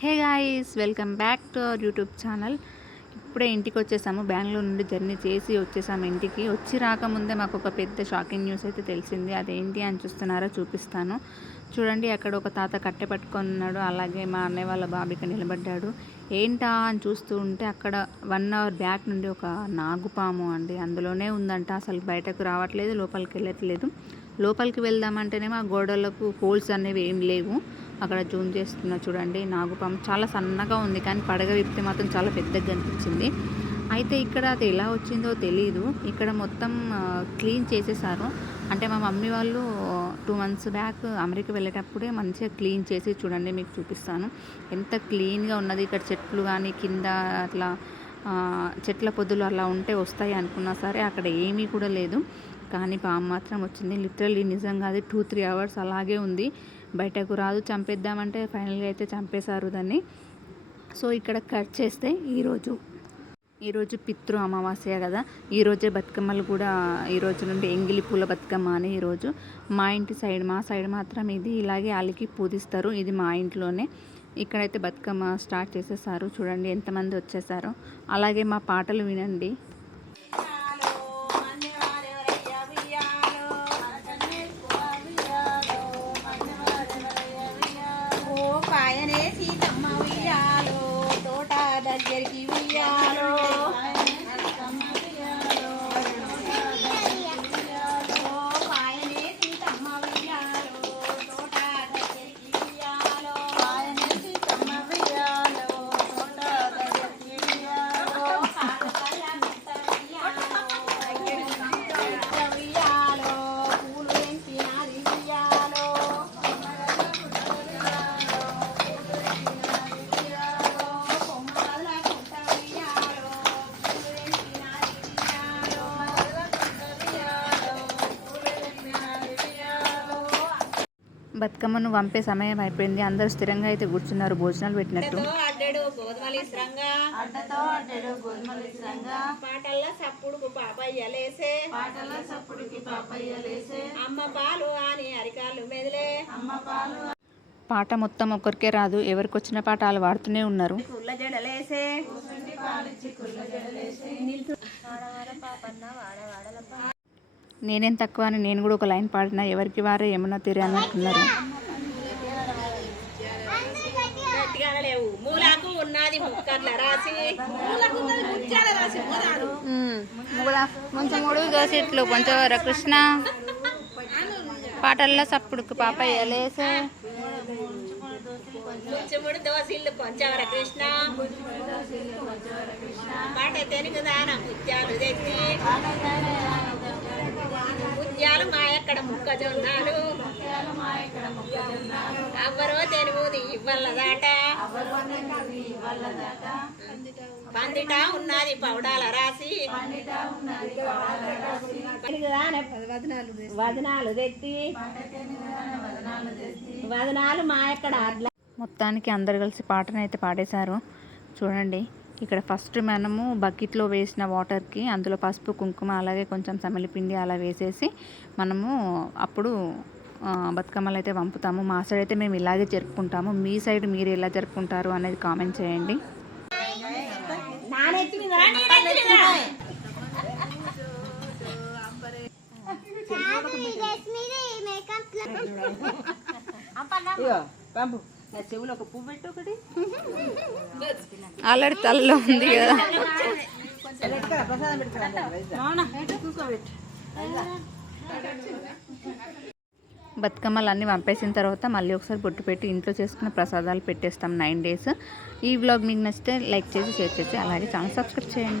Hey guys welcome back to our YouTube channel. ఇప్పుడే ఇంటికి వచ్చేసాము బెంగళూరు నుండి జర్నీ చేసి వచ్చేసాము ఇంటికి. వచ్చి రాకముందే మాకు ఒక పెద్ద షాకింగ్ న్యూస్ అయితే తెలిసింది. అదేంటి అని చూస్తున్నారో చూపిస్తాను. చూడండి అక్కడ ఒక తాత కట్టె పట్టుకొని ఉన్నాడు అలాగే మా అన్నయ్య వాళ్ళ బాబిక నిలబడ్డాడు. ఏంటా అని చూస్తూ ఉంటే అక్కడ వన్ అవర్ బ్యాక్ నుండి ఒక నాగుపాము అండి. అందులోనే ఉందంట. అసలు బయటకు రావట్లేదు లోపలికి వెళ్ళట్లేదు లోపలికి వెళ్దామంటేనేమో ఆ గోడలకు హోల్స్ అనేవి ఏం లేవు. అక్కడ జూమ్ చేస్తున్నా చూడండి. నాగుపాము చాలా సన్నగా ఉంది కానీ పడగ విప్పితే మాత్రం చాలా పెద్దగా కనిపించింది అయితే ఇక్కడ అది ఎలా వచ్చిందో తెలియదు ఇక్కడ మొత్తం క్లీన్ చేసేసారు. అంటే మా మమ్మీ వాళ్ళు టూ మంత్స్ బ్యాక్ అమెరికా వెళ్ళేటప్పుడే మంచిగా క్లీన్ చేసి చూడండి మీకు చూపిస్తాను. ఎంత క్లీన్గా ఉన్నది. ఇక్కడ చెట్లు కానీ కింద అట్లా చెట్ల పొద్దులు అలా ఉంటే వస్తాయి అనుకున్నా సరే అక్కడ ఏమీ కూడా లేదు. కానీ పాము మాత్రం వచ్చింది. లిటరల్లీ నిజంగా అది టూ త్రీ అవర్స్ అలాగే ఉంది. బయటకు రాదు చంపేద్దామంటే ఫైనల్గా అయితే చంపేశారు దాన్ని. సో ఇక్కడ కట్ చేస్తే ఈరోజు. ఈరోజు పితృ అమావాస్య కదా. ఈరోజే బతుకమ్మలు కూడా ఈ రోజు నుండి ఎంగిలి పూల బతుకమ్మ అని ఈరోజు మా ఇంటి సైడ్ మా సైడ్ మాత్రం ఇది ఇలాగే అలికి పూజిస్తారు. ఇది మా ఇంట్లోనే. ఇక్కడైతే బతుకమ్మ స్టార్ట్ చేసేసారు. చూడండి ఎంతమంది వచ్చేసారో. అలాగే మా పాటలు వినండి. ఆయనే సీతమ్మ ఉయ్యాలో తోట దగ్గరికి బతుకమ్మను పంపే సమయం అయిపోయింది. అందరూ స్థిరంగా అయితే కూర్చున్నారు భోజనాలు పెట్టినట్టు. అడ్డడు గోధుమలు ఇస్త్రంగా అడ్డతో అడ్డడు గోధుమలు ఇస్త్రంగా పాటల్లో సప్పుడుకు పాపయ్యలేసే పాటల్లో సప్పుడుకి పాపయ్యలేసే అమ్మ పాలు అని అరికాళ్ళు మెదిలే. అమ్మ పాలు పాట మొత్తం ఒక్కరికే రాదు. ఎవరికి వచ్చిన పాట వాళ్ళు వాడుతూనే ఉన్నారు. నేనేం తక్కువ అని నేను కూడా ఒక లైన్ పాడినా ఎవరికి వారే ఏమన్నా తీరే అన్నట్టున్నారు. మూడు దోసెట్లు కృష్ణ. పాటల్లో సప్పుడుకు పాప లేసే. ముచ్చుముడు దోసిల్లు కొంచెవర కృష్ణ. పాట తెనుగు దాన ముత్యాలు తెచ్చి. ఇక్కడ మా ఎక్కడ ముక్కజొన్నాలు. అవ్వరో తెలుగుది ఇవ్వలదాట పందిట ఉన్నది పౌడాల రాసి. వదనాలు తెచ్చి. వదనాలు మా ఎక్కడ మొత్తానికి అందరు కలిసి పాటనైతే పాడేశారు. చూడండి. ఇక్కడ ఫస్ట్ మనము బకెట్లో వేసిన వాటర్కి అందులో పసుపు కుంకుమ అలాగే కొంచెం సమిలిపిండి అలా వేసేసి మనము అప్పుడు బతుకమ్మలు అయితే పంపుతాము మా సైడ్ అయితే మేము ఇలాగే జరుపుకుంటాము. మీ సైడ్ మీరు ఎలా జరుపుకుంటారు అనేది కామెంట్ చేయండి. నానెత్తి మీద నీనెత్తి మీద చెవులో ఒక పువ్వు పెట్టు ఒకటి. ఆల్రెడీ తలలో ఉంది కదా. బతుకమ్మలు అన్నీ పంపేసిన తర్వాత మళ్ళీ ఒకసారి బొట్టు పెట్టి ఇంట్లో చేసుకున్న ప్రసాదాలు పెట్టేస్తాం నైన్ డేస్. ఈ వ్లాగ్ మీకు నచ్చితే లైక్ చేసి షేర్ చేసి అలాగే ఛానల్ సబ్స్క్రైబ్ చేయండి.